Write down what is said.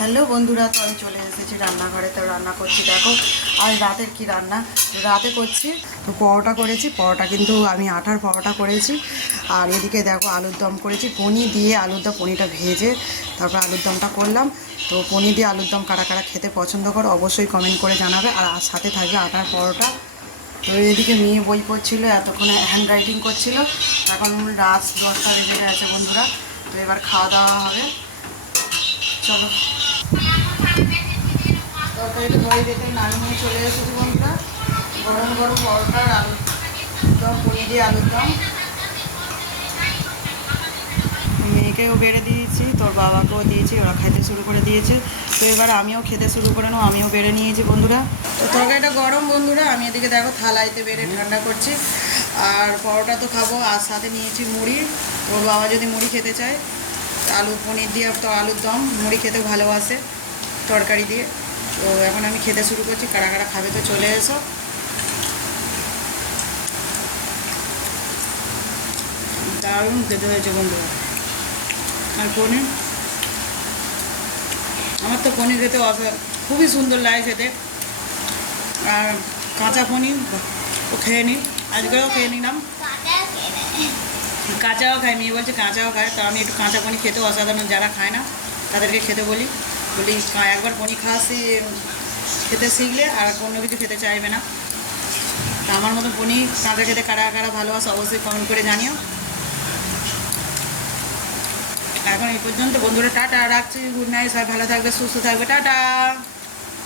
Hello বন্ধুরা, তো আমি চলে এসেছি রান্নাঘরে। তো রান্না করছি, দেখো আজ রাতের কি রান্না। রাতে করছি তো পরোটা করেছি। পরোটা কিন্তু আমি আটার পরোটা করেছি। আর এদিকে দেখো আলুর দম করেছি, পনির দিয়ে আলুর দম, পনিরটা ভেজে তারপর আলুর দমটা করলাম। তো পনির দিয়ে আলুর দম কারা কারা খেতে পছন্দ করো অবশ্যই কমেন্ট করে জানাবে। আর সাথে থাকবে আটার পরোটা। তো এদিকে মেয়ে বই পড়ছিল, এতক্ষণে হ্যান্ড রাইটিং করছিল। এখন রাত 10টা বেজে গেছে বন্ধুরা। তো এবার খাওয়া দাওয়া হবে, চলো। তরকারিটা ধরে যেতে নামিয়ে চলে এসেছি বন্ধুরা। গরম গরম পরোটা আর আলুর দম, পনির দিয়ে আলুর দম। মেয়েকেও বেড়ে দিয়েছি, তোর বাবাকেও দিয়েছি, ওরা খেতে শুরু করে দিয়েছে। তো এবার আমিও খেতে শুরু করে নেবো, আমিও বেড়ে নিয়েছি বন্ধুরা। তো তরকারিটা গরম বন্ধুরা, আমি এদিকে দেখো থালাইতে বেড়ে ঠান্ডা করছি। আর পরোটা তো খাবো, আর সাথে নিয়েছি মুড়ি। তোর বাবা যদি মুড়ি খেতে চায়, আলু পনির দিয়ে তো আলুর দম, মুড়ি খেতে ভালোবাসে তরকারি দিয়ে। তো এখন আমি খেতে শুরু করছি, কারা কারা খাবে তো চলে এসো। দারুণ খেতে হয়েছে বন্ধুরা। আর পনির, আমার তো পনির খেতে খুবই সুন্দর লাগে খেতে। আর কাঁচা পনির ও খেয়ে নিই, আজকেও খেয়ে নিলাম। কাঁচাও খাই, মেয়ে বলছে কাঁচাও খায়, তো আমি একটু কাঁচা পনির খেতে অসাধারণ। যারা খায় না তাদেরকে খেতে বলি একবার পনির খাওয়া খেতে শিখলে আর অন্য কিছু খেতে চাইবে না। তা আমার মতো পনির কাঁচা খেতে কারা কারা ভালোবাসে অবশ্যই কমেন্ট করে জানিও। এখন এই পর্যন্ত বন্ধুরা, টাটা, রাখছি। গুড নাইট, সবাই ভালো থাকবে, সুস্থ থাকবে, টাটা।